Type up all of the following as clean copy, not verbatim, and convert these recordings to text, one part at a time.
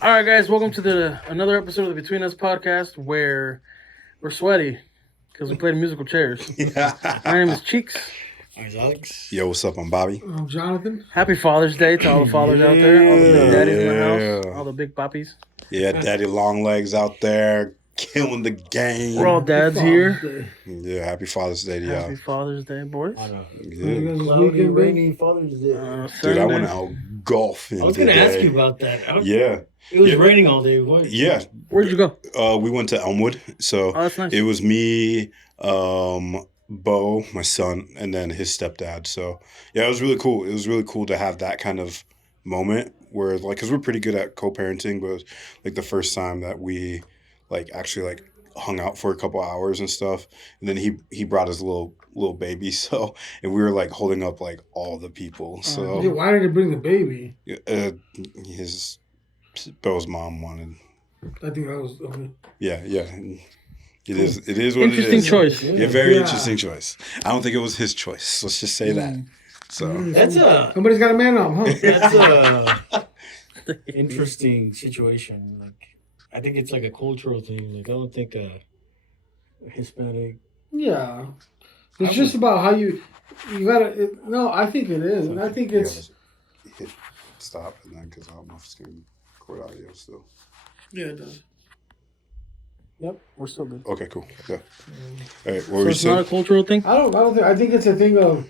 All right, guys, welcome to another episode of the Between Us podcast where we're sweaty because we played musical chairs. My name is Cheeks. There's Alex. Yo, what's up? I'm Bobby. I'm Jonathan. Happy Father's Day to all the fathers out there, all the big daddies in the house, Yeah. all the big puppies. Yeah, Daddy Longlegs out there killing the game. We're all dads here. Yeah, happy Father's Day to Happy y'all. Father's Day, boys. On a Yeah. cloudy, rainy Father's Day. Dude, I Sunday. went out golfing. I was going to today. ask you about that. Yeah, It was Yeah. raining all day. What? yeah. Where'd you go? We went to Elmwood. So Oh, that's nice. it was me, Bo, my son, and then his stepdad. So yeah, it was really cool. It was really cool to have that kind of moment where, like, because we're pretty good at co-parenting, but it was, like, the first time that we actually hung out for a couple hours and stuff. And then he brought his little baby. So, and we were like holding up like all the people. So Yeah, why did he bring the baby? his Bo's mom wanted. I think that was okay. Yeah. It is what Interesting it is. choice. Yeah, very Yeah. interesting choice. I don't think it was his choice. Let's just say that. So That's a Somebody's got a man on, huh? that's a interesting situation. Like, I think it's like a cultural thing. Like, I don't think a Hispanic. Yeah. It's just about how you gotta. No, I think it is, and I think it's. hit stop and then because I don't know if it's gonna record audio still. Yeah, it does. Yep, we're still good. Okay, cool. Yeah. All right. What So were you it's not a saying? cultural thing? I don't think. I think it's a thing of.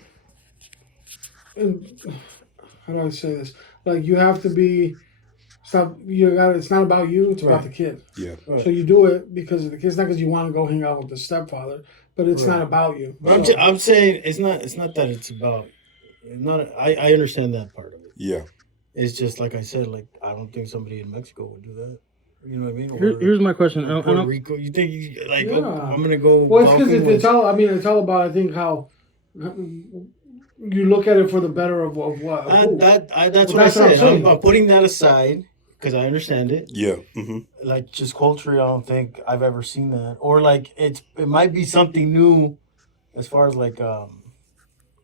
How do I say this? Like you have to be. Stop. You got. It's not about you. It's about the kid. Yeah. Right. So you do it because of the kid. It's not because you want to go hang out with the stepfather, but it's Right. not about you. But So- I'm saying it's not. It's not that it's about. It's not. I understand that part of it. Yeah. It's just like I said. Like, I don't think somebody in Mexico would do that. You know what I mean? Here's my question. I Puerto don't, Rico. You think you, like? Yeah. Oh, I'm gonna go. Well, it's golfing because with- it's all. I mean, it's all about. I think how you look at it for the better of what. That's what I That's what I'm said. saying. I'm putting that aside because I understand it. Yeah. Mm-hmm. Like, just culturally, I don't think I've ever seen that. Or like it might be something new, as far as like a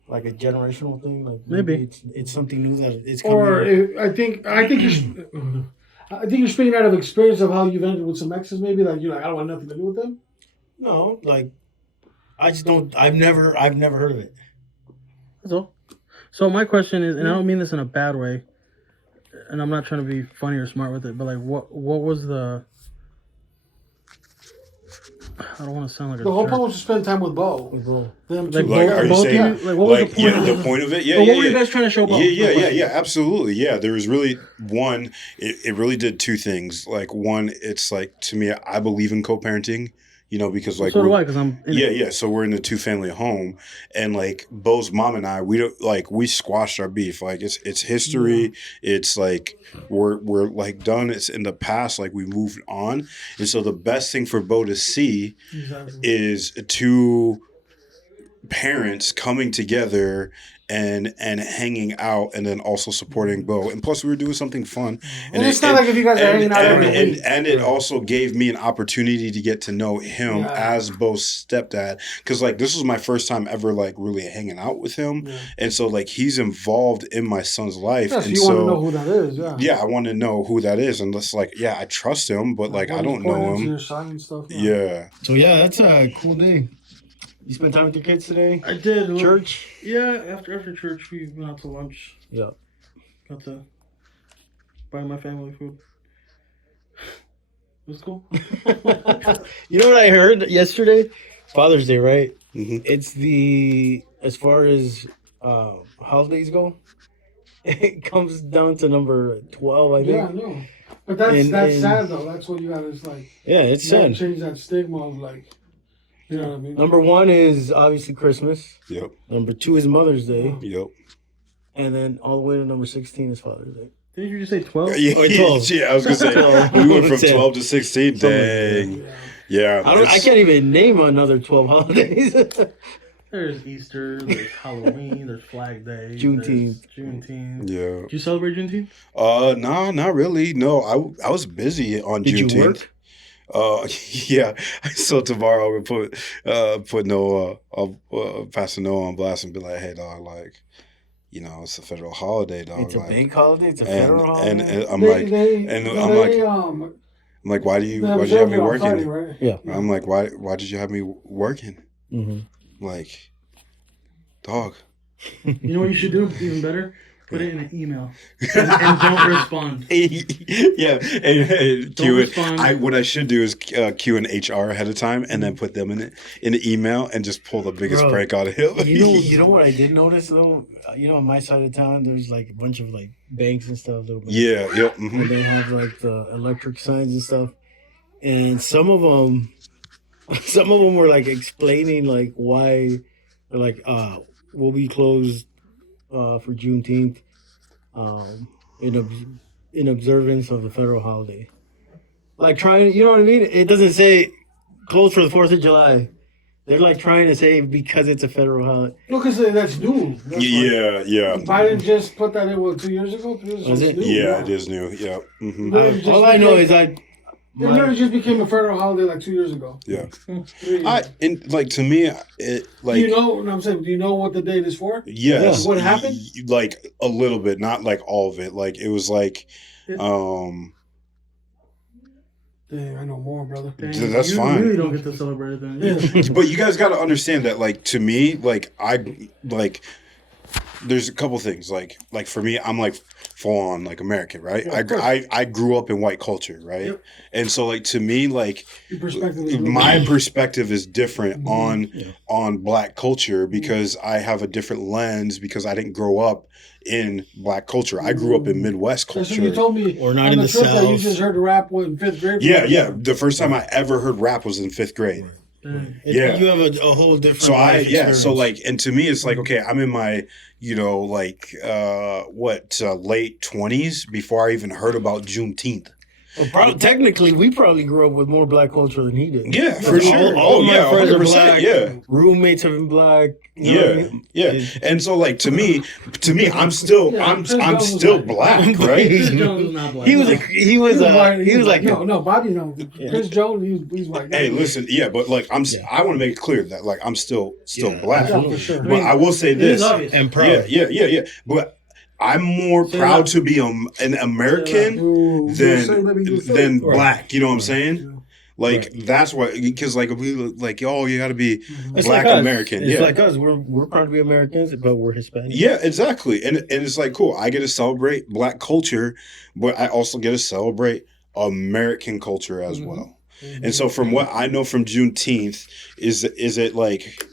generational thing. Like Maybe. it's something new that it's coming. Or I think you're. I think you're speaking out of experience of how you've ended with some exes. Maybe like you're like I don't want nothing to do with them. No, like I just don't. I've never heard of it. That's all. So my question is, and I don't mean this in a bad way, and I'm not trying to be funny or smart with it, but like, what was the? I don't want to sound like a The whole jerk. point was to spend time with Bo. Well, Them Like, two. Like, both- are you both of saying? you- like, what was the point yeah, of the it? point of it? Yeah. But Yeah. what were you Yeah. guys trying to show both? Yeah, absolutely. Yeah, there was really one, it really did two things. Like, one, it's like, to me, I believe in co-parenting, because like, So do we're- I, because I'm. In it. yeah. So we're in a 2-family home, and like Bo's mom and I, we squashed our beef. Like it's history. It's like we're like done. It's in the past. Like we moved on, and so the best thing for Bo to see Exactly. is two parents coming together and hanging out, and then also supporting Bo. And plus, we were doing something fun. And it's not like if you guys are hanging out every week. And it also gave me an opportunity to get to know him Yeah. as Bo's stepdad. Because, like, this was my first time ever, like, really hanging out with him. Yeah. And so, like, he's involved in my son's life. Yeah, so and you want to know who that is, yeah. yeah, I want to know who that is. And it's like, yeah, I trust him, but, like, I don't know him. Your son and stuff. Yeah. so yeah, that's a cool day. You spent time with your kids today? I did. Church? Yeah, after church, we went out to lunch. Yeah. Got to buy my family food. It was cool. You know what I heard yesterday? Father's Day, right? Mhm. It's as far as holidays go, it comes down to number 12, I think. Yeah, I know. But that's And- sad though. That's what you got. It's like Yeah, it's you gotta sad. change that stigma of like, you know what I mean? Number 1 is obviously Christmas. Yep. Number 2 is Mother's Day. Yep. And then all the way to number 16 is Father's Day. Didn't you just say 12? Yeah, Or 12. yeah, I was going to say, 12. we went from 10. 12 to 16. Dang. Yeah. I it's- can't even name another 12 holidays. There's Easter, there's Halloween, there's Flag Day, Juneteenth. there's Juneteenth. Yeah. Did you celebrate Juneteenth? No, not really. No, I was busy on Did Juneteenth. you work? Yeah. So tomorrow I'm gonna put Noah, I'll Pastor Noah on blast and be like, hey dog, like, you know, it's a federal holiday, dog. It's a like, bank holiday. It's a federal and holiday. I'm They, like, they, and no, I'm they, like, why did you have observe me it on working? Friday, right? Yeah. I'm like, why did you have me working? Mm-hmm. Like, dog. You know what you should do? Even better? Put it in an email. And don't respond. Yeah, and Don't respond. what I should do is queue an HR ahead of time and then put them in the email and just pull the biggest Bro, prank out of him. You know what I did notice though? You know, on my side of town, there's like a bunch of like banks and stuff. Little banks. Yeah, yep. And Mhm. they have like the electric signs and stuff. And some of them were like explaining like why, like we'll be closed for Juneteenth, in observance of the federal holiday. Like trying, you know what I mean? It doesn't say closed for the 4th of July. They're like trying to say because it's a federal holiday. No, because that's new. That's Yeah, yeah. Biden just put that in, 2 years ago? 3 years ago? Was It's it? new, Yeah, it is new. Yeah. hmm Literally just All I know is It literally just became a federal holiday like 2 years ago. Yeah. 3 years ago. And like to me, it like Do you know what I'm saying? Do you know what the date is for? yes, What happened? Like a little bit, not like all of it. Like it was like, Dang, I know more, brother. Dang, That's you fine. really don't get to celebrate it then. but you guys got to understand that, like to me, like I like. There's a couple things like for me, I'm like full on like American, right? Yeah, of course. I grew up in white culture, right? Yep. And so like to me, like Your perspective is my perspective is different Mhm. on black culture because I have a different lens because I didn't grow up in black culture. I grew up in Midwest That's culture. what you told me. Or not on in the the trip that you South. just heard rap in 5th grade. Yeah. The first time I ever heard rap was in 5th grade. Dang. Yeah. You have a whole different. So life experience. so like, and to me, it's like, okay, I'm in my, like, late 20s before I even heard about Juneteenth. Well, technically, we probably grew up with more black culture than he did. Yeah, for sure. All my yeah, friends are 100%, black. yeah. Roommates have been black. You know what I mean? Yeah. And so like to me, I'm still Yeah, I'm Chris I'm Jones still was black, right? Chris Jones was not black. He was like no, Bobby, no. Chris Jones, he's white. Hey, listen, yeah, but like I want to make it clear that like I'm still Yeah, black. Yeah, for sure. But I will say It is this. obvious. and proud. Yeah. But I'm more Say proud that. to be an American than black. You know what I'm saying? Like that's why, because like we like, oh, you got to be It's black like us. American. It's Yeah, like us. We're proud to be Americans, but we're Hispanic. yeah, exactly. And it's like cool. I get to celebrate black culture, but I also get to celebrate American culture as well. And so from what I know from Juneteenth, is it like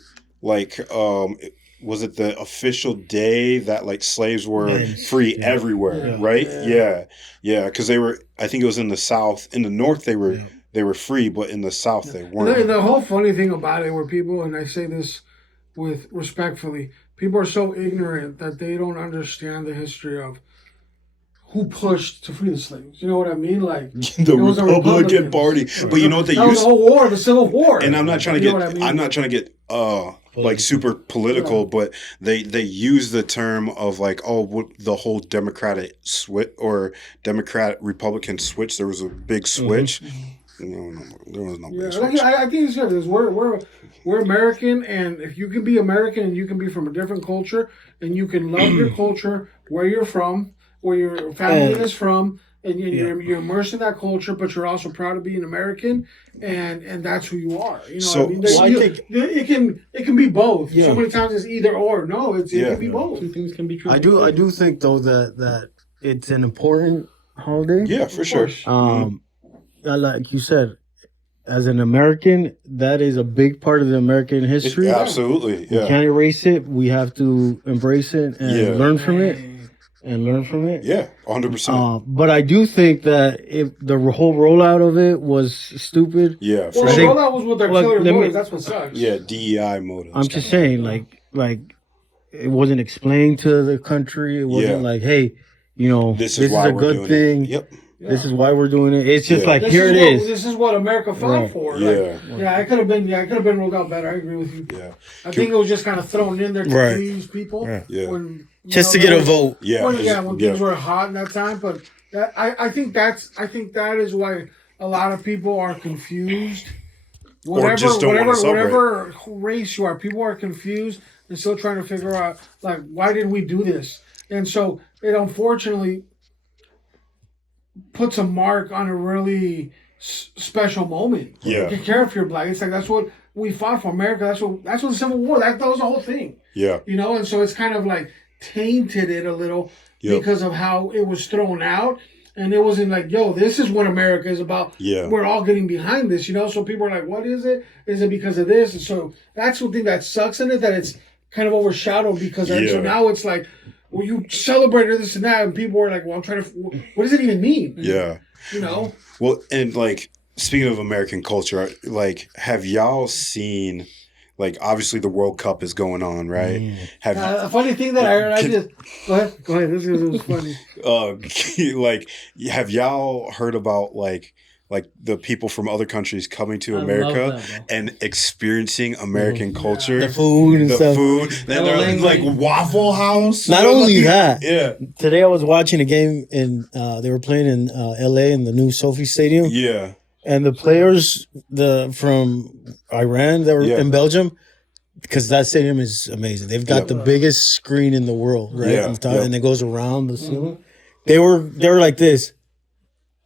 was it the official day that like slaves were Yes. free Yeah. everywhere, Yeah. right? Yeah, because they were. I think it was in the South. In the North, they were Yeah. they were free, but in the South, they And weren't. the whole funny thing about it, where people, and I say this with respectfully, people are so ignorant that they don't understand the history of who pushed to free the slaves. You know what I mean? Like The it was the Republican Republicans. Party, but you know what they that was used. the whole war, the Civil War. And I'm not trying to You get. know what I mean? I'm not trying to get like super political, but they use the term of like, oh, the whole Democratic switch or Democrat Republican switch. There was a big switch. No, there was no Yeah, big switch. I think it's good because we're American, and if you can be American and you can be from a different culture and you can love your culture, where you're from, where your family is from, and you're immersed in that culture, but you're also proud of being American, and that's who you are. You know So- what I mean? so I think- It can be both. Yeah. So many times it's either or. No, it can be both. Two things can be true. I do think though that it's an important holiday. Yeah, for sure. Like you said, as an American, that is a big part of the American history. Absolutely. We Yeah. can't erase it. We have to embrace it and Yeah. learn from it. Yeah. 100%. But I do think that if the whole rollout of it was stupid, Yeah. For Well, I sure. think- that was with their well, killer let me- motives. That's what sucks. Yeah. DEI motives. I'm just saying, like it wasn't explained to the country. It wasn't Yeah. like, hey, This is why a we're good doing thing. It. Yep. This is why we're doing it. It's just Yeah. like here it is. This is what America fought Right. for. Yeah. Yeah, it could have been rolled out better. I agree with you. Yeah. I think it was just kind of thrown in there to Right. please people. Yeah. When, you Just know, to get a when- vote. Yeah. when things were hot in that time. But I think that is why a lot of people are confused. Or just don't wanna celebrate. Whatever race you are, people are confused and still trying to figure out like why did we do this, and so it unfortunately puts a mark on a really special moment. Yeah. You care if you're black. It's like that's what we fought for, America. That's what the Civil War. That was the whole thing. Yeah. You know, and so it's kind of like tainted it a little Yep. because of how it was thrown out. And it wasn't like, yo, this is what America is about. Yeah. We're all getting behind this, you know? So people are like, what is it? Is it because of this? And so that's the thing that sucks in it, that it's kind of overshadowed because so now it's like, well, you celebrated this and that, and people are like, well, I'm trying to, what does it even mean? Yeah. You know? Well, and like, speaking of American culture, like, have y'all seen, like, obviously the World Cup is going on, right? Have A funny thing that I heard, go ahead, this was funny. like, have y'all heard about like the people from other countries coming to America and experiencing American culture, The food and the stuff. food, then they're like Waffle House. Not only that, Yeah, today I was watching a game in they were playing in LA in the new Sophie Stadium, yeah, and the players from Iran that were Yeah. in Belgium, because that stadium is amazing. They've got the biggest screen in the world, right? Yeah, On top, yeah. and it goes around the ceiling. They were like this.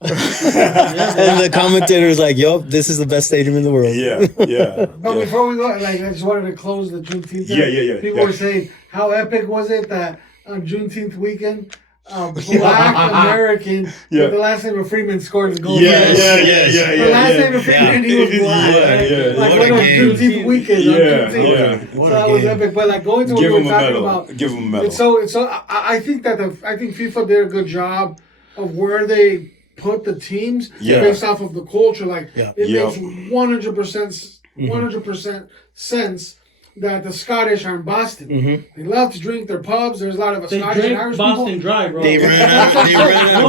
And the commentator was like, "Yup, this is the best stadium in the world." yeah, yeah. But before we go, like, I just wanted to close the Juneteenth. Yeah. People were saying, how epic was it that on Juneteenth weekend, Black American with the last name of Freeman scored the goal. Yeah. The last name of Freeman, he was black. Right? Yeah. Like What one a of game. Juneteenth weekend. Yeah, on Juneteenth. yeah. So that was epic. But like going to what Give we were him a talking medal. about, Give him a medal. it's so I think that I think FIFA did a good job of where they put the teams Yeah. based off of the culture. Like Yeah. it Yep. makes 100% sense that the Scottish are in Boston. They love to drink their pubs. There's a lot of They Scottish and drink Irish Boston people. Dry, bro. They ran out of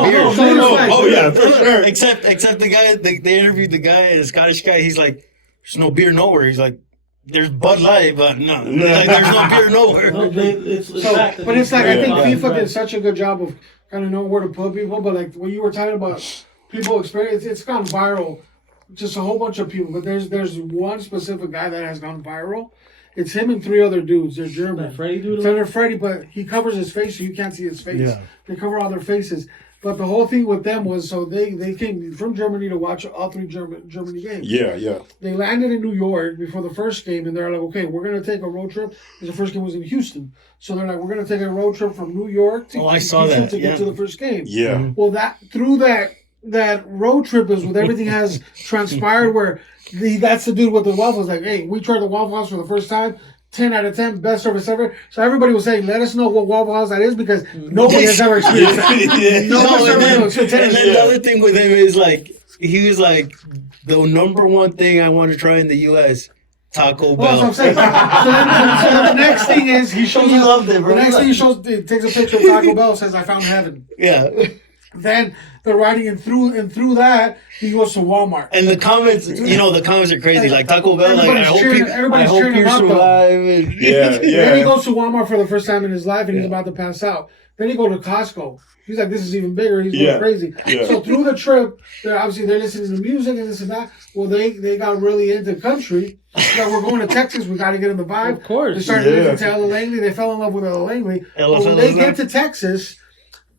beer. So it's like- Oh yeah, for sure. Except the guy, they interviewed the guy, the Scottish guy. He's like, "There's no beer nowhere." He's like, "There's Bud Light, but no, like, there's no beer nowhere." No, it's So, fact that but they it's like drink I think Boston FIFA Dry. did such a good job of kind of knowing where to put people. But like when you were talking about people experience, it's gone viral. Just a whole bunch of people, but there's one specific guy that has gone viral. It's him and 3 other dudes. They're German. That Freddie dude. It's under Freddie, but he covers his face so you can't see his face. Yeah. They cover all their faces. But the whole thing with them was so they came from Germany to watch all 3 Germany games. Yeah. They landed in New York before the first game, and they're like, okay, we're going to take a road trip. Because the first game was in Houston. So they're like, we're going to take a road trip from New York to I saw Houston that, to get yeah. to the first game. Yeah. Well, through that road trip is with everything has transpired where that's the dude with the waffles. Like, hey, we tried the Waffle House for the first time. 10 out of 10, best service ever. So everybody was saying, let us know what Waffle House that is because nobody has ever experienced that. No, Nobody's and ever then, experienced that. and then the other thing with him is like, he was like, the number one thing I want to try in the U.S. Taco Well, Bell. that's what I'm saying. So then the next thing is he shows He up. loved it, bro. The next thing he takes a picture of Taco Bell, says, I found heaven. Yeah, Then they're riding, and through that, he goes to Walmart. and the comments, the comments are crazy. Like Taco Bell, like I hope Everybody's cheering him up, though. survive. And, Yeah. Then he goes to Walmart for the first time in his life, and he's about to pass out. Then he goes to Costco. He's like, this is even bigger. He's going crazy. Yeah. So through the trip, they're listening to music and this and that. Well, they got really into country. Like, we're going to Texas. We got to get in the vibe. Of course. They started listening to Ella Langley. They fell in love with Ella Langley. Ella But when fell they in get love. to Texas,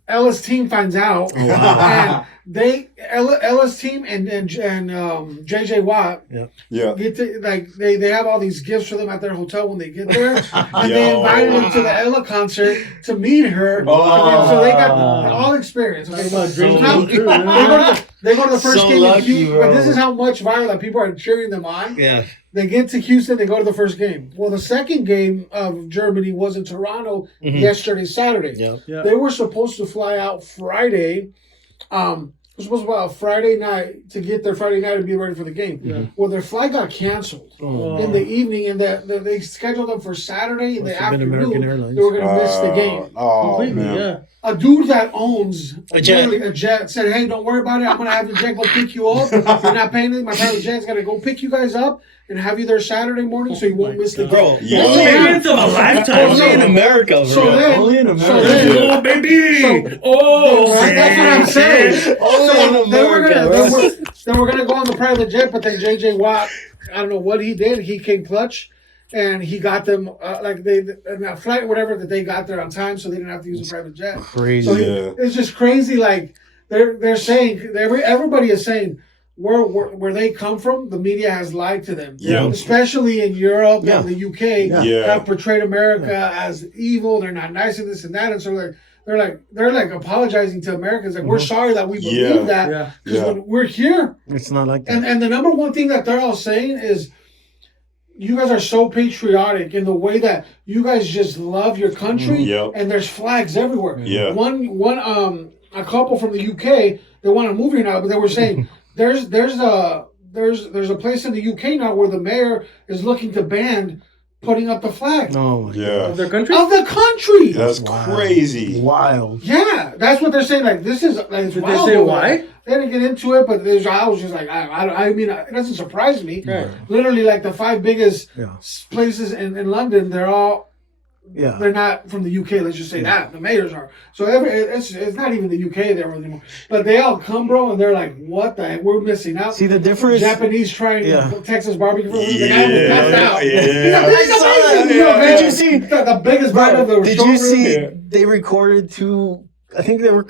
Ella's team finds out, and Ella's team and JJ Watt Yeah. get to they have all these gifts for them at their hotel when they get there, and they invited them to the Ella concert to meet her. So they got all experience. Okay, That's so dream now come true, man. they go to the first So game, lucky, in bro. but this is how much viral that people are cheering them on. Yeah. They get to Houston, they go to the first game. Well, the second game of Germany was in Toronto yesterday, Saturday. Yep. Yeah. They were supposed to fly out Friday. It was supposed to fly out Friday night to get there Friday night and be ready for the game. Yeah. Well, their flight got canceled in the evening, and they scheduled them for Saturday in the Must have been afternoon. American Airlines. They were going to miss the game. Oh Completely, man. yeah. A dude that owns A jet. literally a jet said, "Hey, don't worry about it. I'm going to have the jet go pick you up. You're not paying it. My private jet's going to go pick you guys up and have you there Saturday morning so you won't miss the game." Bro, Yeah. only Experience of a lifetime. only in America, bro. So then, Only in so America. then, Oh, baby. that's what I'm saying. Only in They were America, gonna go on the private jet, but then JJ Watt, I don't know what he did. He came clutch, and he got them like they a flight or whatever that they got there on time, so they didn't have to use a private jet. Crazy. So Yeah. it's just crazy. Like they're saying everybody is saying where they come from, the media has lied to them. Yeah. Especially in Europe Yeah. and the UK, Yeah. have portrayed America as evil. They're not nice and this and that, and so they're like apologizing to Americans. Like we're sorry that we believe Yeah. that Yeah. because Yeah. when we're here, It's not like that. and the number one thing that they're all saying is, you guys are so patriotic in the way that you guys just love your country, Yep. and there's flags everywhere. Yeah. One a couple from the UK, they want to move here now, but they were saying there's a place in the UK now where the mayor is looking to ban putting up the flag Oh my Yeah. Of their country? of the country. That's Wow. crazy. Wild. Yeah, that's what they're saying. Like this is like, it's Did they wild say over why? there. They didn't get into it, but I was just like, I mean, it doesn't surprise me. Right. Literally, like the 5 biggest Yeah. places in London, Yeah. they're not from the UK. Let's just say that the mayors are. So it's not even the UK there anymore. But they all come, bro, and they're like, "What the heck? We're missing out." See the difference? Japanese trying Yeah. Texas barbecue. The guy was Yeah. passed out. Yeah. He's amazing. Yeah. Man, Did you see- the biggest bite of the Did showroom? you see Yeah. they recorded two, I think they were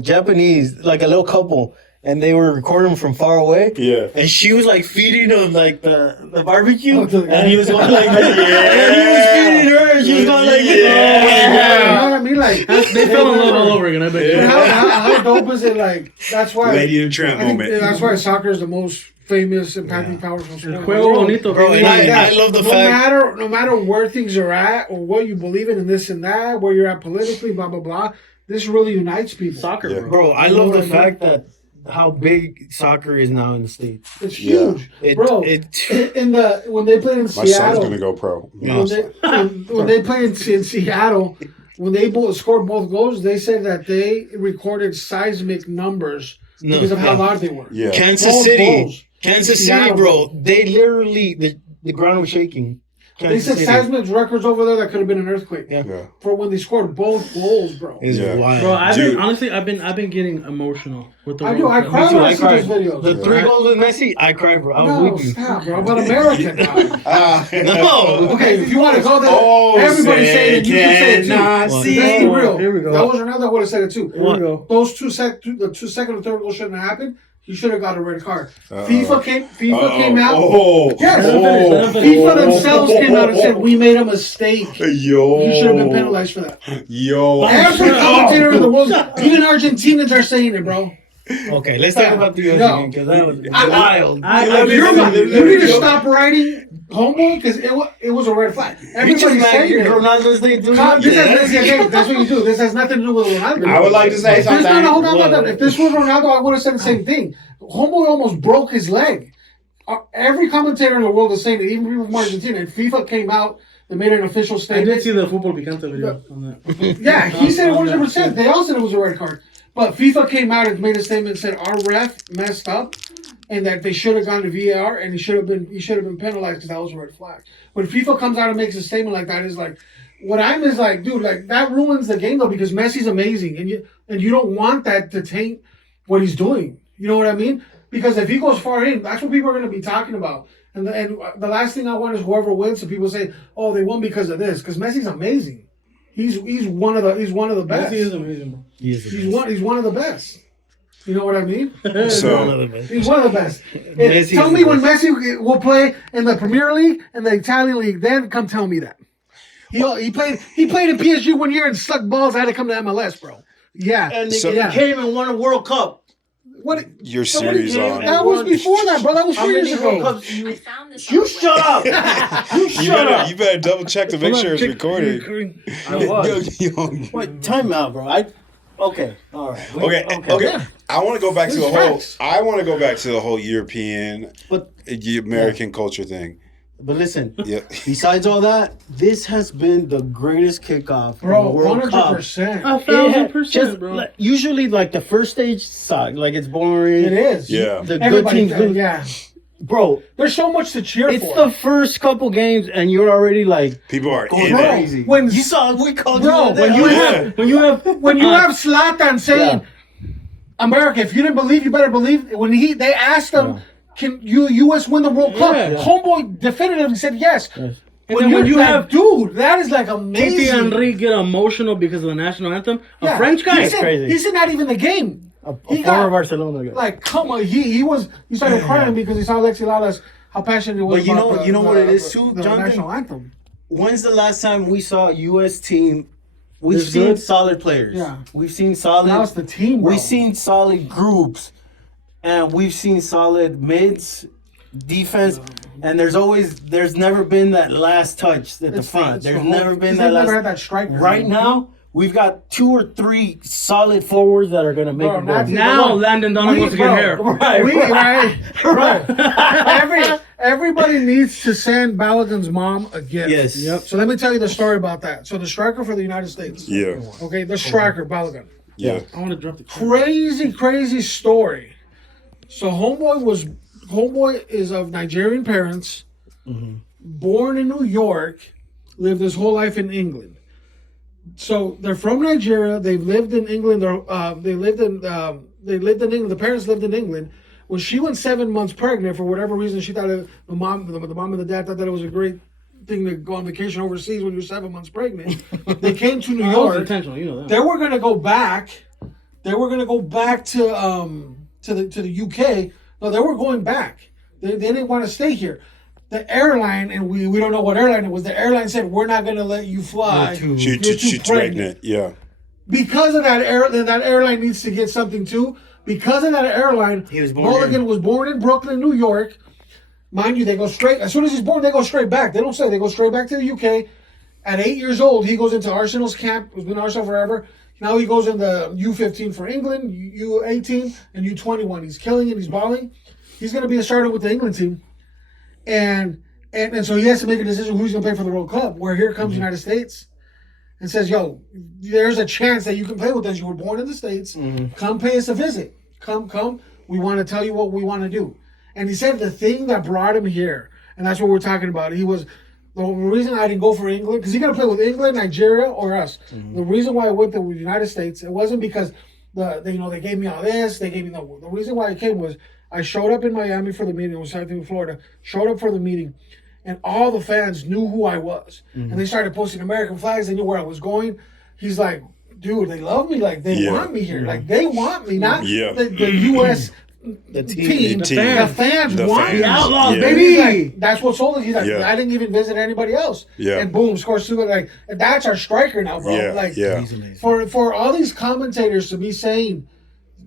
Japanese, like a little couple, and they were recording from far away. Yeah. And she was like feeding him like the barbecue, Oh, to the guy. and he was going like this. And he was feeding her, and she was going like this. You know what I mean? Like They fell in love all over again, I bet you. But how dope is it? Like that's why Lady in the Tramp I think moment. that's why soccer is the most famous, impacting, powerful sport. in the Juego world. bonito, Bro, baby. and Yeah. I love the no fact. no matter where things are at or what you believe in and this and that, where you're at politically, blah blah blah. This really unites people. Soccer, Yeah. bro. Bro, I You know love the what I mean? fact that how big soccer is now in the States. It's Yeah. huge, bro. When they played in My son's Seattle, gonna go pro. when they played in Seattle, when they scored both goals, they said that they recorded seismic numbers because of how loud they were. Yeah. Kansas Both City, goals. Kansas City, Seattle, bro. They literally the ground was shaking. They Kansas said City. seismic records over there that could have been an earthquake. Yeah. Yeah. For when they scored both goals, bro. It's Yeah. wild. Bro, Dude. I've been getting emotional with the I do. World I Cup. cry Me too, when I I see cried. those videos. The 3 goals with Messi, I cried, bro. I was No, weeping. stop, bro. But American now. No. Okay, if you want to go there, Oh, everybody say it. You can say it too. cannot Let's see. be real. Here we go. That was another would have said it too. Here we go. Those the 2 second and third goals shouldn't have happened. He should have got a red card. FIFA came out. Oh, Yes. oh, FIFA themselves came out and said we made a mistake. Yo, You should have been penalized for that. Yo, Every commentator in the world, even Argentinians are saying it, bro. Okay, let's talk about the No. other game because that was wild. You need to stop writing homeboy because it was a red flag. Everybody's saying it. Ronaldo's they do That's what you do. This has nothing to do with Ronaldo. I would like to say something. Hold on. If this was Ronaldo, I would have said the same thing. Homeboy almost broke his leg. Every commentator in the world is saying it, even people from Argentina. And FIFA came out and made an official I did statement. see the Football Picante video on that. Yeah, he said 100%. They all said it was a red card. But FIFA came out and made a statement and said our ref messed up and that they should have gone to VAR and he should have been penalized because that was a red flag. When FIFA comes out and makes a statement like that, is like, what I'm is like, dude, like that ruins the game though because Messi's amazing and you don't want that to taint what he's doing. You know what I mean? Because if he goes far in, that's what people are going to be talking about. And the last thing I want is whoever wins, so people say, oh, they won because of this. Because Messi's amazing. He's one of the best. Messi is amazing, bro. He's one of the best. You know what I mean? So He's one of the best. Messi Tell is me the when best. Messi will play in the Premier League and the Italian League. Then come tell me that. He played in PSG 1 year and sucked balls. I had to come to MLS, bro. Yeah. And So- they came and won a World Cup. What? your series on. That was before that, bro. That was 3 years World ago. Cups I found this. You on shut up. You better double check to make sure it's recording. I was. Yo. Wait, time out, bro. Okay, all right. Okay. I want to go back to the These whole. facts. I want to go back to the whole European, But American culture thing. listen. Yeah. Besides all that, this has been the greatest kickoff Bro, in the World Cup. 100%. 1,000%, Just bro. like, usually, like the first stage suck. Like it's boring. It is. Yeah. The good Everybody, teams lose. yeah. Bro, There's so much to cheer it's for. the first couple games, and you're already like People are going in it. crazy. When- you saw, we called Bro, you. when you Yeah. when you have Zlatan saying, America, if you didn't believe, you better believe. When they asked him, can U.S. win the World Cup? Yeah. Homeboy definitively said yes. And then when you have dude, that is like Titi amazing. Henry get emotional because of the national anthem, a Yeah, French guy. crazy. He's not even the game. A He former got- Barcelona guy. Like, come on, he started crying because he saw Alexi Lalas, how passionate he was. But you about know- the, you know the, what it is the- too, the Jonathan? national anthem. When's the last time we saw a U.S. team? We've This seen good? solid players. Yeah. We've seen solid. Now it's the team, bro. We've seen solid groups, and we've seen solid mids, defense, and there's never been that last touch at the front. There's never been that They've last. never had that striker. Right now, we've got 2 or 3 solid forwards that are gonna make Bro, it not go. Now Landon Donovan wants to get hair. Right. Everybody needs to send Balogun's mom a gift. Yes. Yep. So let me tell you the story about that. So the striker for the United States. Yeah. Okay, the striker, Balogun. Yeah. I want to drop the Crazy story. So homeboy is of Nigerian parents, born in New York, lived his whole life in England. So they're from Nigeria. They've lived in England. They lived in England. The parents lived in England. When she was 7 months pregnant, for whatever reason, she thought the mom and the dad thought that it was a great thing to go on vacation overseas when you're 7 months pregnant. They came to New That was York. intentional, you know that. They were gonna go back. They were gonna go back to the UK. No, they were going back. They didn't want to stay here. The airline, and we don't know what airline it was. The airline said, "We're not gonna let you fly. You're too She's pregnant. Yeah. Because of that airline needs to get something too. Because of that airline, He was born Mulligan was born in Brooklyn, New York. Mind you, they go straight. As soon as he's born, they go straight back. They don't say they go straight back to the UK. At 8 years old, he goes into Arsenal's camp. He's been Arsenal forever. Now he goes in the U15 for England, U18, and U21. He's killing it. He's balling. He's going to be a starter with the England team. And so he has to make a decision who's going to play for the World Cup. Where here comes the United States and says, yo, there's a chance that you can play with us. You were born in the States. Come pay us a visit. Come. We want to tell you what we want to do. And he said the thing that brought him here, and that's what we're talking about. He was, the reason I didn't go for England, because he got to play with England, Nigeria, or us. The reason why I went to the United States, it wasn't because they gave me all this. They gave me the reason why I came was I showed up in Miami for the meeting. It was I think in Florida. Showed up for the meeting, and all the fans knew who I was, and they started posting American flags. They knew where I was going. He's like, dude, they love me. Like they want me here. Like they want me, not the U.S. The team. team. The fans want me. fans. Outlaws, Yeah. baby. He's like, that's what sold it. He's like, Yeah. I didn't even visit anybody else. Yeah. And boom, scores 2. Like that's our striker now, bro. Yeah. Like Yeah. for all these commentators to be saying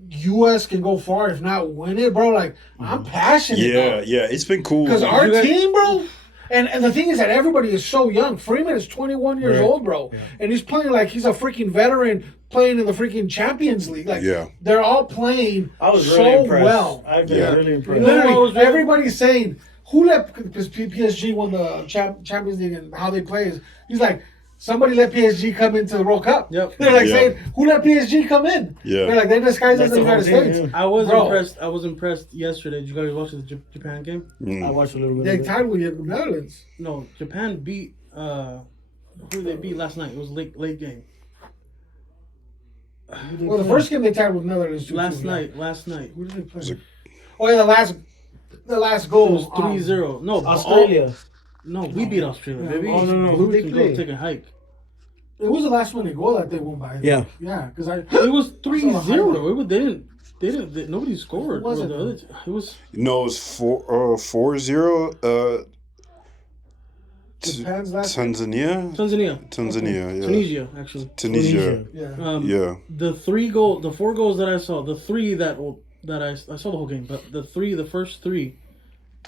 U.S. can go far, if not win it, bro. Like I'm passionate. Yeah. Yeah. It's been cool. Because our You guys- team, bro. And the thing is that everybody is so young. Freeman is 21 years old, bro. And he's playing like he's a freaking veteran playing in the freaking Champions League. Like they're all playing I was so really impressed. well. I've been Yeah. really impressed. Literally, everybody's saying who let, because PSG won the Champions League and how they play is, he's like, somebody let PSG come into the World Cup. Yep. They're like Yeah. saying, who let PSG come in? Yeah. They're like, they disguise as That's the the whole United thing, States. yeah. I was Bro. impressed. I was impressed yesterday. Did you guys watch the Japan game? I watched a little bit. They of it. tied with the Netherlands. No, Japan beat. Who did they beat last night? It was late game. Well, the first game they tied with Netherlands. 2-2, Last yeah. night. Who did they play? Oh yeah, the last It goal was 3-0. No, Australia. No, we beat Australia, Yeah. baby. Oh, no. Blue They can play. go take a hike. It was the last minute goal that they won by. Yeah. Yeah, because I. It was saw the 3-0. They didn't. Nobody scored. Was Well, it? the other, it was. No, it's 4-0. Japan's last. Tanzania. Tanzania. Tanzania. Yeah. Tunisia, actually. Tunisia. Yeah. Yeah. The 4 goals that I saw, the 3 that I saw the whole game, but the first 3,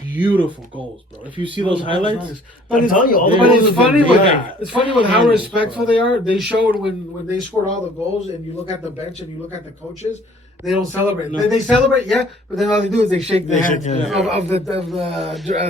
beautiful goals, bro. If you see those highlights, Nice. But I'm it's, telling you, all the but goals it's have funny been with big. it's funny with how Handles, respectful they are. They showed when they scored all the goals, and you look at the bench and you look at the coaches. They don't celebrate. No. They celebrate, yeah, but then all they do is they shake the They hands shake hands. of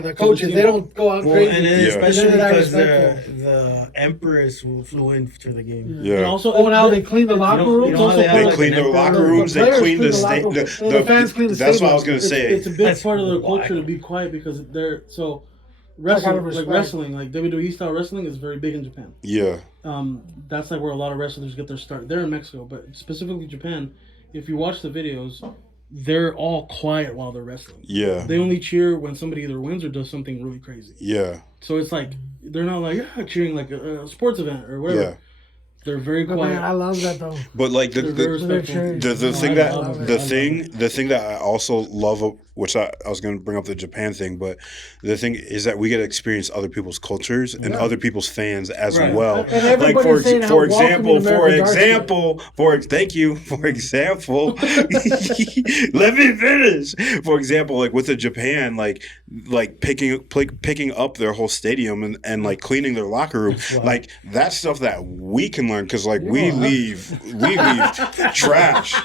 the coaches. They don't go out Well, crazy. and then Yeah. especially They're that because respectful. the Empress who flew in to the game. and Yeah. also Oh, now they clean the locker you rooms. know how they have, They like, clean an their emperor? locker rooms. They players clean the clean the state. locker rooms. And the fans clean the That's what I was stadium. gonna say. it's a big That's part of their wild. culture to be quiet because they're so That kind wrestling, of like respect. wrestling, like WWE style wrestling is very big in Japan. Yeah. That's like where a lot of wrestlers get their start. They're in Mexico, but specifically Japan. If you watch the videos, they're all quiet while they're wrestling. Yeah. They only cheer when somebody either wins or does something really crazy. Yeah. So it's like they're not like cheering like a sports event or whatever. Yeah. They're very But quiet. man, I love that though. But like They're very respectful. the thing I that love it. the thing that I also love, which I was going to bring up the Japan thing, but the thing is that we get to experience other people's cultures and other people's fans as Right. well. And everybody's Like saying how for welcoming example, Americans thank you. For example, let me finish. For example, like with the Japan, like picking up their whole stadium and like cleaning their locker room, like that's stuff that we can learn because like we leave trash.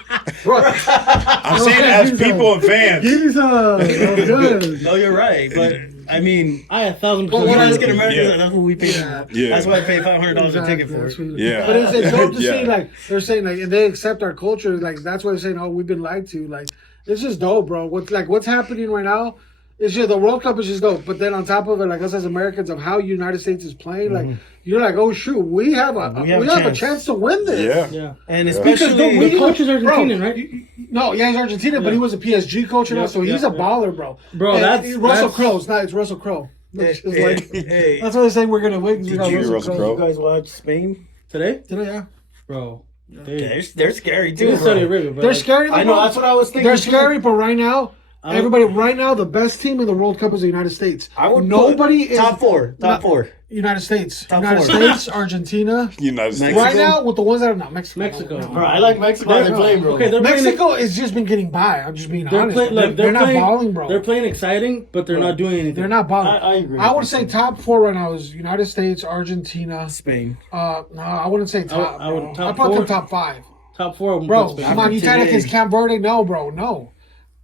I'm saying as people and fans. Give me some. Good. No, you're right, but I mean, I 1,000%. well, when I was agree. getting Americans, Yeah. that's what we pay for. Yeah. That's why I pay $500 a ticket for That's it. what- Yeah. But it's dope to Yeah. see, like, they're saying, like, and they accept our culture. Like, that's why they're saying, oh, we've been lied to. Like, it's just dope, bro. What's happening right now? It's just the World Cup is just dope. But then on top of it, like us as Americans, of how United States is playing, like, you're like, oh, shoot, we have a chance to win this. Yeah. Yeah. And Because especially, the coach is Bro, Argentinian, right? No, yeah, he's Argentina, but he was a PSG coach now, so he's a baller, bro. Bro, And that's Russell that's- Crowe's. It's Russell Crowe. hey, It's like, hey, that's why they're saying we're gonna win. 'Cause we got you hear Russell Russell Crowe. you guys watch Spain? Today, Today, yeah. bro. They're scary Even too, Saudi bro. Arabia, bro. They're scary. I know, that's what I was thinking. They're too. scary, but right now, don't- everybody, right now, the best team in the World Cup is the United States. I would Nobody put is top four. United States, Top United four. States, Argentina. United States. Mexico? Right now, with the ones that are not Mexico. Mexico. No. Bro, I like Mexico. They're playing, bro. Okay, they're playing. Mexico has just been getting by. I'm just being They're honest. playing. Look, they're not playing, balling, bro. They're playing exciting, but they're not doing anything. They're not balling. I agree I with would you. say top four right now is United States, Argentina. Spain. No, I wouldn't say top. I would- bro. top I'd put them four? top five. Top four. Bro, come on, you tied today. against Camp Verde? No, bro, no.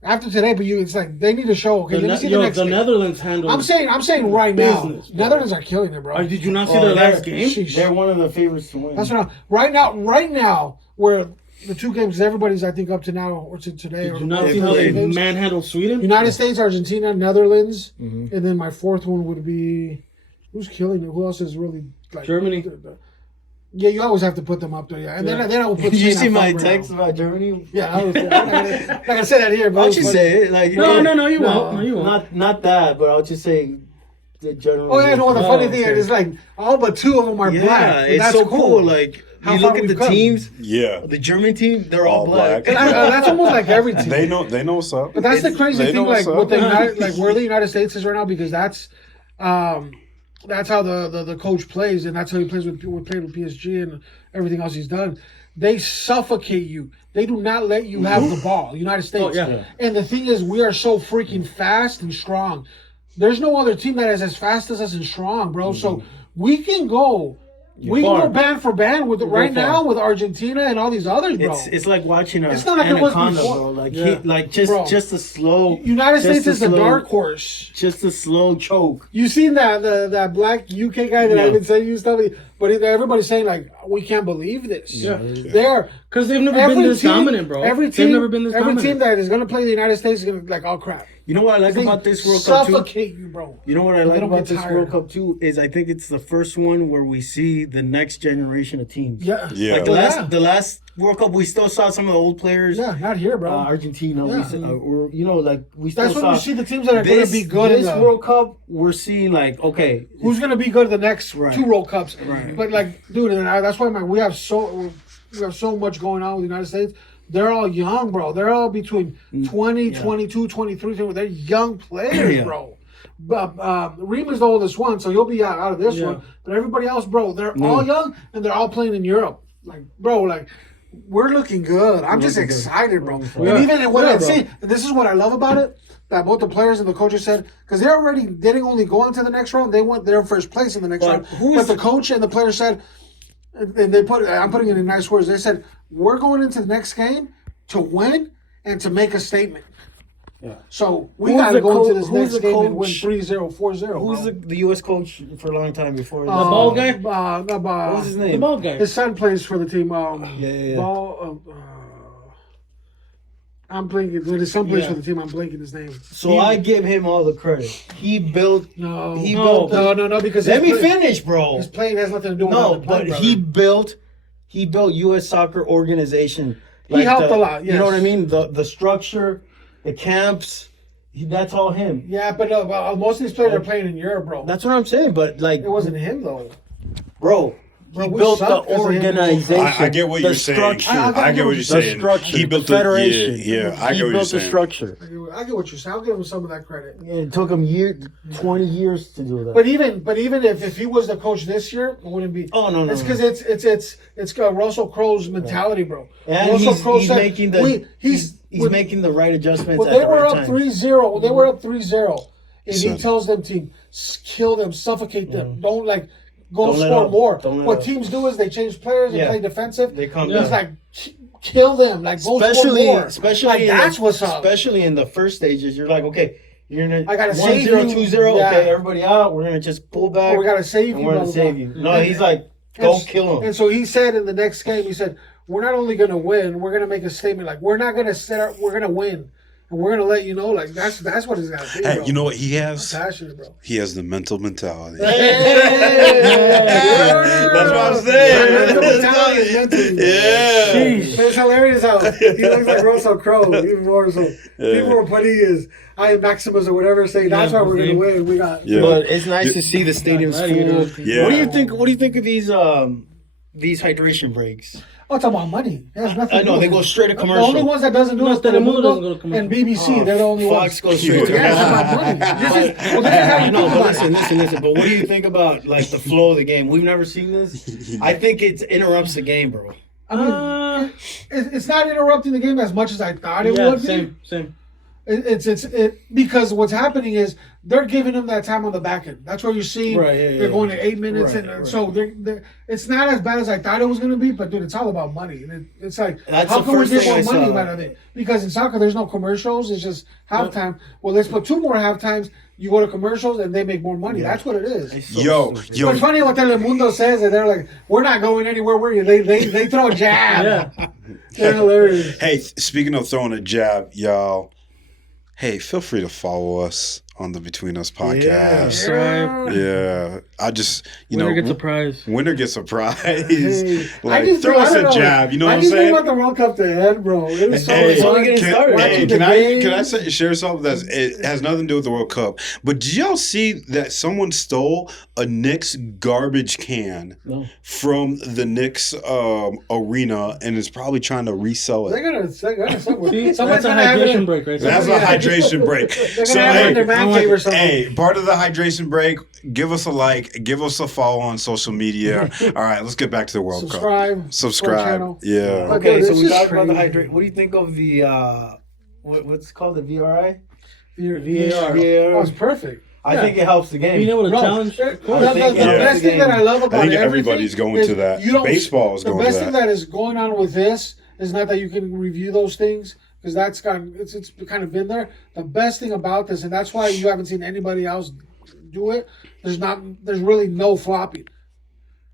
After today, but it's like they need to show. Okay, let me see the next. The game. Netherlands handled. I'm saying right now, business, bro. Netherlands are killing it, bro. Did you not see Oh, their last they're- game? Sheesh. They're one of the favorites to win. That's what right now, where the two games everybody's I think up to now or to today. Did or you not the see how first they two games. manhandled Sweden? United States, Argentina, Netherlands, Mm-hmm. and then my fourth one would be who's killing it? Who else is really like Germany. Yeah, you always have to put them up there. Yeah, and then I will put. Did you Spain see up my front right text now. about Germany? Yeah, I was, I'm not gonna say that here, but Why it don't you was say it? Like, No, you No. won't. No, you won't. Not that, but I'll just say the general. Oh yeah, no. The Oh, funny thing okay. is like all but two of them are Yeah, black. and it's that's so cool. Like How you far look at we've the come. teams. Yeah. The German team, they're all All black. black. That's almost like every team. They know what's up. But that's the crazy They know thing, like what's up. with the United, like where the United States is right now, because that's how the coach plays, and that's how he plays with PSG and everything else he's done. They suffocate you. They do not let you have the ball. United States. yeah. And the thing is, we are so freaking fast and strong. There's no other team that is as fast as us and strong, bro. So we can go. We can far. go band for band with right far. now with Argentina and all these others, bro. It's like watching a It's not like it was anaconda, before. bro. Like Yeah. Bro. just a slow. United just States a is the slow- dark horse. Just a slow choke. You seen that black UK guy that Yeah. I've been saying you stuff, but everybody's saying like we can't believe this. Yeah. They're Because they've never been this dominant, bro. Every team, They've never been this every dominant. team that is gonna play the United States is gonna like, oh crap. You know what I like They about this World Cup too? suffocate you, bro. You know what I They like don't about get this tired. World Cup too is I think it's the first one where we see the next generation of teams. Yeah, Yeah. Like Yeah. the last World Cup, we still saw some of the old players. yeah, not here, bro. Argentina, Yeah. or like we still That's saw. when you see the teams that are gonna be good. This in the, World Cup, we're seeing like okay, who's gonna be good in the next Right. two World Cups? Right. But like, dude, and that's why we have so much going on with the United States. They're all young, bro. They're all between 20, 22, 23. They're young players, Yeah. bro. But Rima's the oldest one, so he'll be out of this Yeah. one. But everybody else, bro, they're all young and they're all playing in Europe. Like, bro, like we're looking good. I'm just excited, bro. Yeah. And even when I Yeah, bro. see, and this is what I love about it, that both the players and the coaches said, because they didn't only go on to the next round, they went their first place in the next round. But the coach and the players said, and I'm putting it in nice words, they said, we're going into the next game to win and to make a statement. Yeah. So we Who's got to the go into co- this who's next the game and win coach? 3-0, 4-0. who's the U.S. coach for a long time before? The bald guy? What was his The name? bald guy. His son plays for the team. Yeah. I'm blanking. When his son plays Yeah. for the team, I'm blanking his name. So I give him all the credit. He built. No, He No. built. no, because Let me his play- finish, bro. His playing has nothing to do with No, how they play, but brother. he built U.S. soccer organization. He helped a lot. You know what I yes. mean? The structure, the camps. That's all him. Yeah, but most of these players are playing in Europe, bro. That's what I'm saying. But like, It wasn't him though. bro, he we built the suck as a organization. I get what the you're saying. structure. I get what you're The saying. structure, He built the federation. Yeah, I He get what you're built the saying. structure. I get what you're saying. I'll give him some of that credit. It took him 20 years to do that. But even if he was the coach this year, it wouldn't be. Oh, no. It's because it's Russell Crowe's mentality, bro. And Russell he's, Crowe he's said, making the he's making the right adjustments. when at they the were right up time. 3-0, when they were up 3-0, and he Son. tells them to kill them, suffocate them, don't like go Don't let score up. more. Don't let What up. teams do is they change players and Yeah. play defensive. They come He's down. like kill them, like go especially score more. especially like, in that's the, what's up. especially in the first stages, you're like, okay, you're gonna I gotta 1-0, save you. 2-0, Yeah. okay, everybody out. We're gonna just pull back. Oh, we gotta save and you. we're blah, gonna blah, save blah. you. No, he's like, go kill him. And so he said in the next game, he said, "We're not only gonna win, we're gonna make a statement. Like we're not gonna we're gonna win, and we're gonna let you know. Like that's what he's gotta do. Hey, bro. you know what he has? I'm passionate, bro. He has the mental mentality. That's what I'm saying. Yeah. It's hilarious how he looks like Russell Crowe, even more so. People were putting his I am Maximus or whatever, saying that's why we're gonna win. We got Yeah. But it's nice to see the stadium's full. Yeah. What do you think? What do you think of these hydration breaks? Oh, it's about money. It has nothing I know to do they with go it. straight to The commercial. only ones that doesn't do No, is Telemundo doesn't go to Telemundo commercial. and BBC. They're the only Fox ones. goes straight to Yeah, it's commercial. about money. This is how you No, think but about it. listen. But what do you think about like the flow of the game? We've never seen this. I think it interrupts the game, bro. I mean, it's not interrupting the game as much as I thought it would be. Same. It's because what's happening is they're giving them that time on the back end. That's where you see they're going to 8 minutes, and so they're it's not as bad as I thought it was going to be. But dude, it's all about money, and it's like That's how the can we first get thing more I money saw. out of it? Because in soccer, there's no commercials. It's just halftime. Well, let's put 2 more halftimes. You go to commercials, and they make more money. That's what it is. It's so Yo, stupid. yo, But it's funny what Telemundo says, and they're like, "We're not going anywhere. They throw a jab. Yeah. They're hilarious." hey, speaking of throwing a jab, y'all, hey, feel free to follow us on the Between Us podcast. Subscribe. Yeah. I just, Winner gets a prize. winner gets a prize. Hey, Like, I just throw think- us I a don't know. jab. You know what I I'm just saying? want the World Cup to end, bro. It was so Hey, fun. getting started. Watching can the I game. share something it has nothing to do with the World Cup? But did y'all see that someone stole a Knicks garbage can No. from the Knicks arena and is probably trying to resell They're it? gonna somewhere. See, Someone's that's a gonna have hydration it. break right there. That's a Yeah. hydration break. They're So gonna have it in their hey, man cave or something. hey, part of the hydration break. Give us a like. Give us a follow on social media. All right, let's get back to the World Subscribe. Cup. Support Subscribe. channel. Yeah. But Okay, dude, so it's we just talked about the crazy. hydrate. What do you think of the what's it called, the VRI? VAR. That was perfect. I think it helps the game. Being able to Bro, challenge. the think Yeah. best thing that I love about I think everything everybody's going is to that. you don't- Baseball is the going best to thing that. that is going on with this is not that you can review those things because it's kind of been there. The best thing about this, and that's why you haven't seen anybody else do it. There's really no flopping.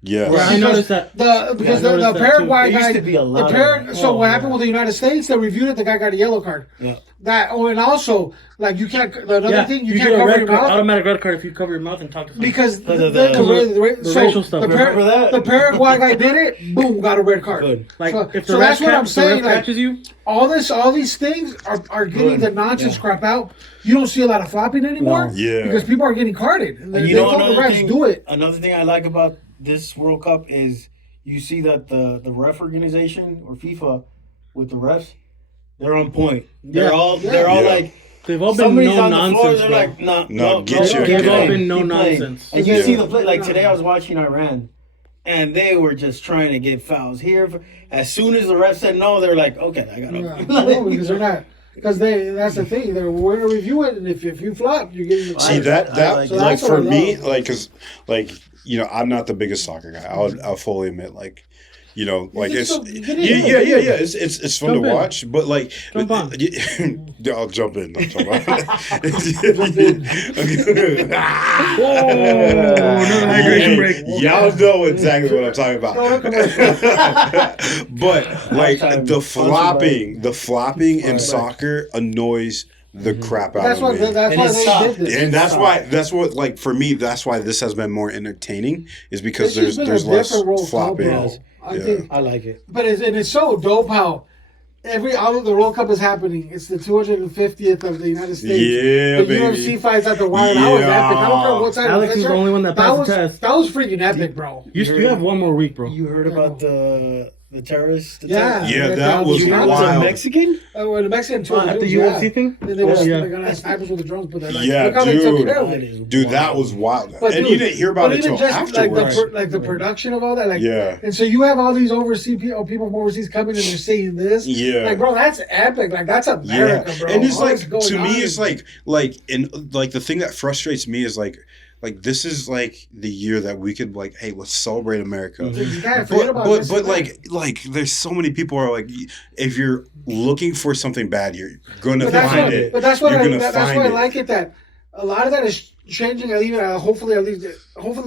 Yeah. Yeah, I noticed that. Because Yeah, I the noticed that Paraguay too. There used guy, to be a lot of so them. what happened with the United States? They reviewed it. The guy got a yellow card. Yeah. And also like you can't. Another Yeah, thing, you get can't a cover red your card, mouth. automatic red card if you cover your mouth and talk to someone. Because The racial stuff. Remember that? the Paraguay guy did it. Boom, got a red card. Good. Like So, if the so ref that's what I'm saying. Like catches you, all these things are getting Good. the nonsense crap out. You don't see a lot of flopping anymore. No. Yeah. Because people are getting carded. And And they told the refs do it. Another thing I like about this World Cup is you see that the ref organization or FIFA with the refs, they're on point. They're Yeah. all Yeah. like they've all been somebody's no on the floor. nonsense. They're bro. like, no, No, get your- They've all play. been no Keep playing. nonsense. And you Yeah. see the play. Like today, I was watching Iran, and they were just trying to get fouls here. As soon as the ref said no, they're like, okay, I got Yeah. to. No, because they're not. Because that's the thing. We're gonna review it, and if you flop, you're getting the See card. that I like like, it. like So for that's what I me, love. like because like I'm not the biggest soccer guy. I'll fully admit like. Like can it's still- you can yeah. even- It's fun Jump to in. watch, but like Jump on. I'll jump in. another hydration break. Y'all know exactly what I'm talking about. But like Halftime. the flopping in soccer annoys the crap out That's of why. me. That's And why it's they soft. did this. And that's what like for me that's why this has been more entertaining is because It's just been there's a less different World Cup, flopping. bro. I Yeah. think, I like it. but it's so dope how all of the World Cup is happening. It's the 250th of the United States. Yeah, the baby. UFC fights at the wire. That was epic. I don't care what side Alex of is the only one that passed the test. That was freaking epic, bro. You have one more week, bro. You heard about the terrorist? Yeah. Yeah, that was You heard wild. the Mexican? Well, the Mexican too. At the UFC thing? Then they were Yeah. they're gonna have snipers with the drones, but they're like, Yeah, look how they took care of dude. it. Dude, that was wild. But And dude, you didn't hear about but it even until just afterwards. like the production of all that, like Yeah. And so you have all these overseas people from overseas coming and they're saying this. Yeah. Like, bro, that's epic. Like, that's America, bro. And it's All like that's going to me, on it's is- like the thing that frustrates me is like this is like the year that we could like, hey, let's celebrate America. You can't forget about this But and that. like there's so many people are like, if you're looking for something bad, you're gonna But that's find what, it. But that's what You're I, gonna that's find why I it. like it, that a lot of that is changing. Even hopefully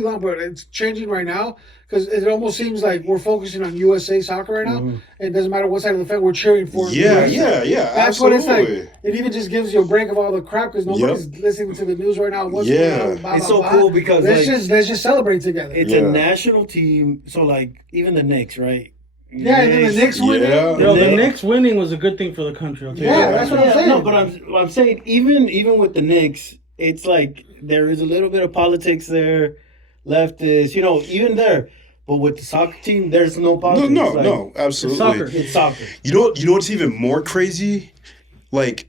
long, but it's changing right now because it almost seems like we're focusing on USA soccer right now. It doesn't matter what side of the fence we're cheering for. Yeah, USA. yeah. That's absolutely. what it's like. It even just gives you a break of all the crap because nobody's listening to the news right now. What's Yeah. going on, blah, It's blah, so blah. cool because let's like, just celebrate together. it's Yeah. a national team. So like even the Knicks, right? Yeah, and then the Knicks winning. Yeah. Yo, the Knicks- Knicks winning was a good thing for the country. I'll tell you Yeah, that. that's what I'm Yeah, saying. no, but I'm saying even with the Knicks, it's like there is a little bit of politics there, leftist, even there. But with the soccer team, there's no politics. No, absolutely. soccer. It's soccer. You know what's even more crazy? Like,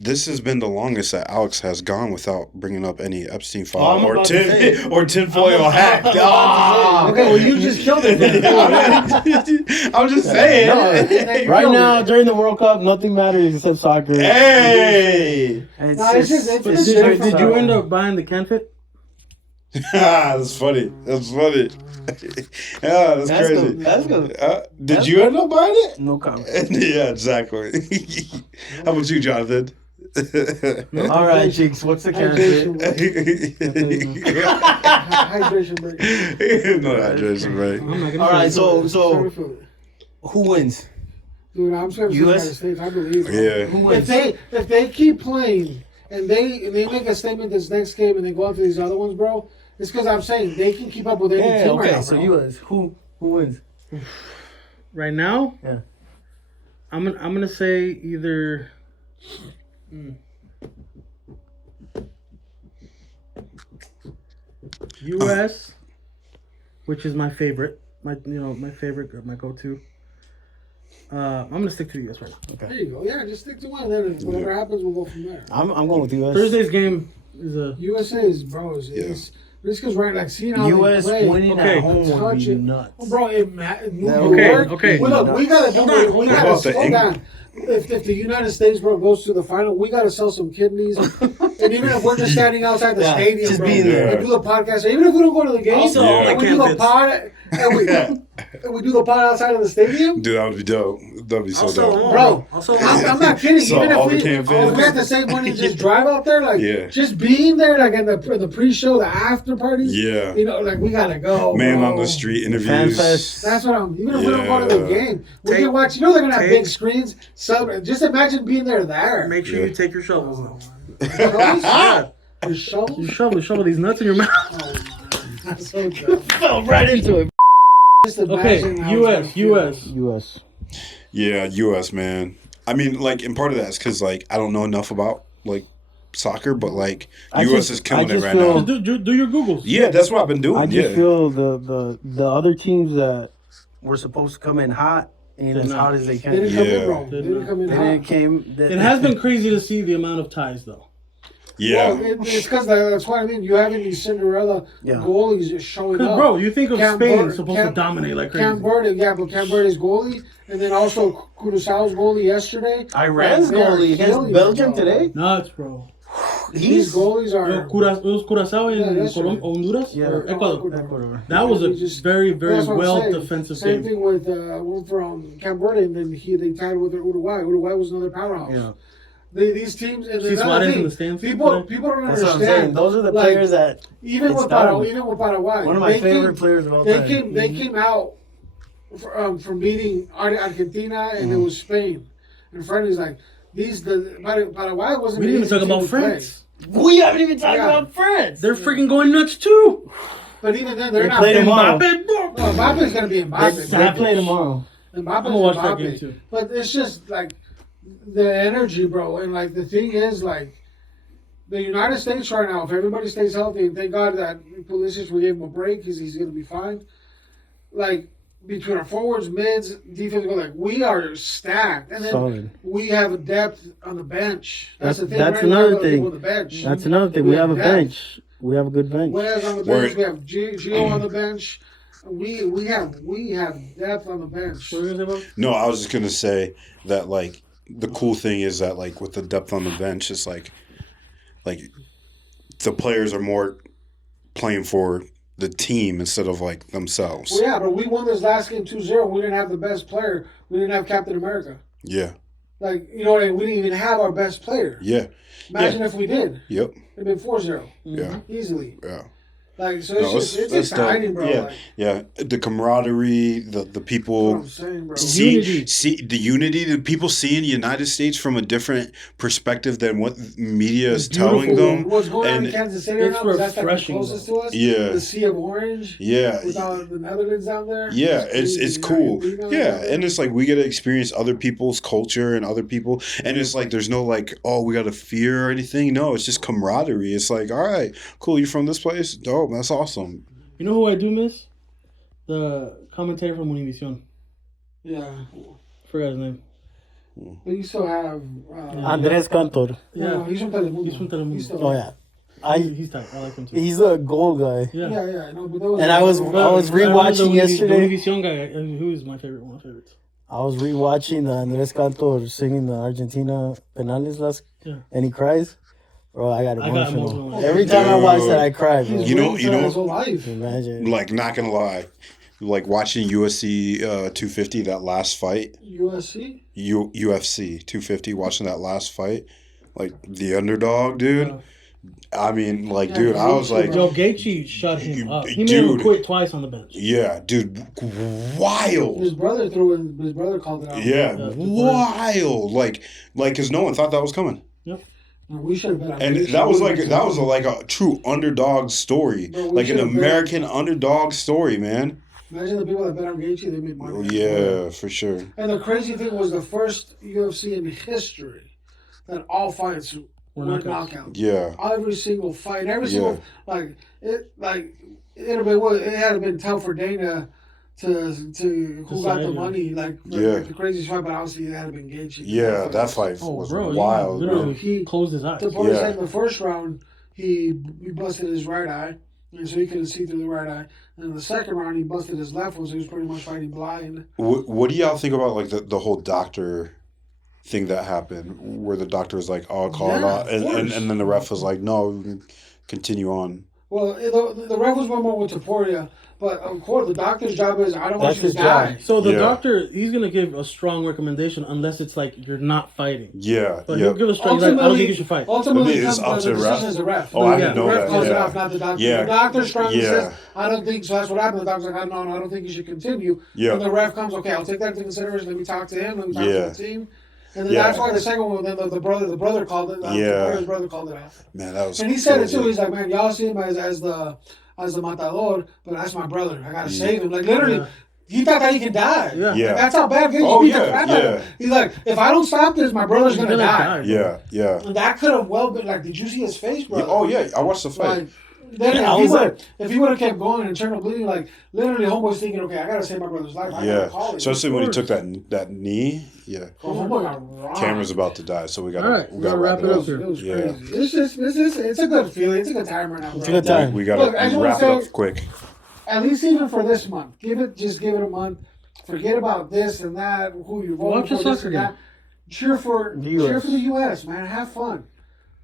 this has been the longest that Alex has gone without bringing up any Epstein I'm file or about to say it. tinfoil hat. Ah. Okay, well, you just killed it. I'm just saying. No, Right now, during the World Cup, nothing matters except soccer. Hey, No, it's just But it's did you end up buying the can fit? that's funny. That's funny. Yeah, that's crazy. That's good. Did you end up buying it? No comment. Yeah, exactly. How about you, Jonathan? All right, cheeks. What's the Hydration candidate? break. Hydration break. No hydration, right? I'm not gonna All right, Sorry so for it. who wins? Dude, I'm saying the US? United States. I believe. Yeah. Who If wins? they keep playing and they make a statement this next game and they go out to these other ones, bro, it's because I'm saying they can keep up with any Yeah, team right okay. now, So bro. U.S. Who wins? Right now, Yeah. I'm gonna say either. U.S., which is my favorite, my favorite, my go-to. I'm gonna stick to the U.S. right now. There you go. Yeah, just stick to one. Then whatever happens, we'll go from there. I'm going with U.S. Thursday's game is a. USA is, bro. It's because right, like seeing how U.S. they play. winning Okay. at home would Touch be it. nuts. Oh, bro, New Okay, York. okay. Well, look, we gotta do. Hold on, We hold on. gotta About the slow Eng- down. If the United States, bro, goes to the final, we gotta sell some kidneys. And even if we're just standing outside the Yeah, stadium, just bro, being there. and do the podcast, even if we don't go to the game, I'll sell all and the we do the canvas. pod, and we do the pod outside of the stadium. Dude, that would be dope. That'd be so I'll sell them dope. all. Bro, I'll sell them all. I'm not kidding. So Even all if the we have to save money and just drive out there, like Yeah. just being there, like in the pre-show, the after parties. Yeah. Like we gotta go. Man bro. on the street Fan interviees. fest. That's what I'm. Even if we don't go to the Yeah. game, we Take- can watch. They're gonna have take- big screens. Celebrate. Just imagine being there. Make sure Yeah. you take your shovels. Though. Shovels? Yeah, Your you shovels? shovel these nuts in your mouth. That's so dumb. Fell right into it. Just Okay, imagine how U.S. it's gonna U.S. U.S. Yeah, U.S. man. I mean, like, and part of that is because, like, I don't know enough about like soccer, but like, U.S. is killing it right now. Just do your Googles. Yeah, that's what I've been doing. I just Yeah, feel the other teams that were supposed to come in hot ain't as hot as they feel. They can. didn't come Yeah. in, bro. They didn't come in They hot. didn't came. It has been crazy to see the amount of ties, though. yeah. Well, it's because that's what I mean. You having these Cinderella Yeah. goalies just showing Because, up. bro, you think of Cam Spain Verde- supposed Cam- to dominate like crazy. Cam Verde, yeah, but Cam Verde's goalie, and then also Curaçao's goalie yesterday. Iran's They're goalie against killing it, Belgium bro. today. Nuts, bro. These He's goalies Yo, are. it was Curaçao Yeah, in that's right. Honduras Yeah. or Ecuador. Ecuador. That was a We just- very, very That's what I'm well saying. defensive Same game. thing with one from Cam Verde, and then they tied with Uruguay. Uruguay was another powerhouse. Yeah. These teams, and See then another Suarez in thing, the stands people today? don't That's what I'm saying. understand. Those are the Like, players that Even it's with done. Paraguay, one of my they favorite came, players of all They time. came. They came out from beating Argentina, and Mm-hmm. it was Spain. And Freddie's like Paraguay wasn't. We didn't even easy talk team about to play. France. We haven't even talked Yeah. about France. They're freaking going nuts too. But even then, they're They not. played Mbappe, tomorrow. Mbappe, bro. Mbappe's gonna be Mbappe. They play tomorrow. Mbappe's I'm gonna watch that Mbappe. game too. But it's just like the energy, bro. And like the thing is, like the United States right now, if everybody stays healthy, and thank God that Pulisic, we gave him a break because he's gonna be fine. Like between our forwards, mids, defense, like we are stacked, and then Solid. we have a depth on the bench. That's the thing. That's right? We have another other people thing. on the bench. That's another thing. We have a depth. bench. We have a good bench. Whereas on the bench, we have Gio on the bench. We have depth on the bench. What were you gonna say, Bob? No, I was just gonna say that like the cool thing is that like with the depth on the bench, it's like the players are more playing for the team instead of like themselves. Well, yeah, but we won this last game 2-0. We didn't have the best player. We didn't have Captain America. Yeah, Like, you know what I mean? We didn't even have our best player. yeah, Imagine if we did. yep, It'd been 4-0. yeah, Easily. yeah. Like, so No, it's that's exciting, dope. bro. Yeah, Like, yeah. The camaraderie, the that's what people. I'm saying, bro. See the unity, the people seeing the United States from a different perspective than what media is telling beautiful. them. What's going on in And Kansas City right it's now? Because that's like the refreshing, closest to us. Yeah. The Sea of Orange. yeah, Without the Netherlands down there. yeah, it's crazy. cool. You know, Yeah, and it's like we get to experience other people's culture and other people, and it's like there's no like, oh, we got to fear or anything. No, it's just camaraderie. It's like, all right, cool, you from this place? Dope, that's awesome. You know who I do miss? The commentator from Univision. Yeah. Forgot his name. But you still have. Andres Cantor. No, Yeah, he's from Telemundo. he's from Telemundo. He's still, Oh yeah, he's tight. I like him too. he's a goal guy. Yeah. Yeah. No, but those And I was rewatching yesterday. The Univision guy, who is my favorite, one of my favorites. I was rewatching the Andres Cantor singing the Argentina penales last, Yeah. and he cries. Bro, I got I got emotional. emotional. Every time I watch that, I cry, bro. He's You know- waiting you for that know- his whole life. Imagine. Like, not gonna lie, like watching UFC 250 that last fight. USC? UFC 250, watching that last fight, like the underdog, dude. I mean, like, Yeah, dude, I was like, Joe Gaethje shut him up. He made Dude. him quit twice on the bench. yeah, dude, His wild. brother threw in. His brother called it out. Yeah, Yeah. wild. Like, because no one thought that was coming, And we should have been. and that was like a true underdog story, Bro, we like an should've been- American underdog story, man. Imagine the people that bet on Gaethje. They made money. Yeah, for sure. And the crazy thing was the first UFC in history that all fights were knockouts. Yeah, Every single fight, every Yeah. single it had been tough for Dana to who got the Decide, money like Yeah. the craziest fight, but obviously it had been Gaethje. yeah. That fight Oh, was bro, wild, he literally man. He- closed his eyes. The point is Yeah. that in the first round he busted his right eye, and so he couldn't see through the right eye. And in the second round he busted his left one, so he was pretty much fighting blind. What do y'all think about like the whole doctor thing that happened, where the doctor was like, "Oh, I'll call it Yeah, off," of and course. then the ref was like, "No, continue on." Well, the ref was one more with Taporia, but of course the doctor's job is I don't want That's you to his die. job. So the Yeah. doctor, he's gonna give a strong recommendation unless it's like you're not fighting. Yeah, But yeah. he'll give a strong. He's like, I don't think you should fight. Ultimately, But it's the up to the ref? decision is the ref. Oh, I Yeah. didn't The know ref that. calls it Yeah. off, not the doctor. Yeah. The doctor strongly Yeah. says, I don't think so. That's what happened. The doctor's like, no, I don't think you should continue. Yeah. And the ref comes, okay, I'll take that into consideration. Let me talk to him. Let me talk Yeah. to the team. And then Yeah. that's why the second one, then the brother called it. Yeah. His brother called it off. Man, that was. And he said it crazy. too. He's like, man, y'all see him as the matador, but that's my brother. I gotta save him. Like literally, Yeah. he thought that he could die. Yeah. Yeah. Like, that's how bad Gaethje Oh, beat the yeah, crap out of yeah. him. He's like, if I don't stop this, my brother's He's gonna die. bro. Yeah, yeah. And that could have well been like, did you see his face, bro? Yeah, oh yeah, I watched the fight. Like, then I was if he would have kept going, internal bleeding, like literally, homeboy's thinking, okay, I gotta save my brother's life. I Yeah, gotta call it. especially when he took that knee. Yeah, Oh, homeboy got robbed. Cameron's about to die, so we got All right, to we gotta wrap it up here. It was Yeah. crazy. It's a good feeling. It's a good time right now. Bro. It's a good time. We got Look, I just to wanna wrap it up say- quick. At least even for this month, give it a month. Forget about this and that. Who you're voting Watch for, a this soccer and game. that. Cheer for The cheer US. for the U.S. Man, have fun.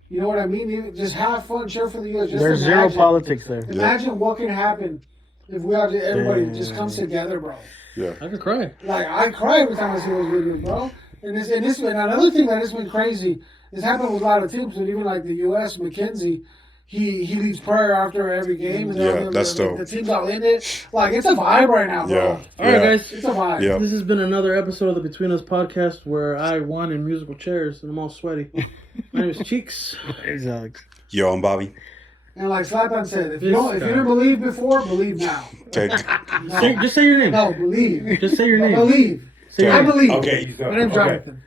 You know what I mean? Just have fun. Cheer for the U.S. Just There's zero imagine- politics there. Imagine what can happen if everybody just comes together, bro. Yeah, I could cry. Like I cry every time I see those videos, bro. And another thing that has been crazy. This happened with a lot of teams, but even like the U.S. McKenzie, he leads prayer after every game. And Yeah, that's dope. The team's all in it. Like it's a vibe right now, bro. yeah, All right, yeah. guys. It's a vibe. Yeah. This has been another episode of the Between Us podcast where I won in musical chairs and I'm all sweaty. My name is Cheeks. Exactly. Yo, I'm Bobby. And like Zlatan said, if This you guy. didn't believe before, believe now. Okay. Just say your name. No, believe. Just say your name. Believe. Say I your name. believe. Okay. My name's Jonathan.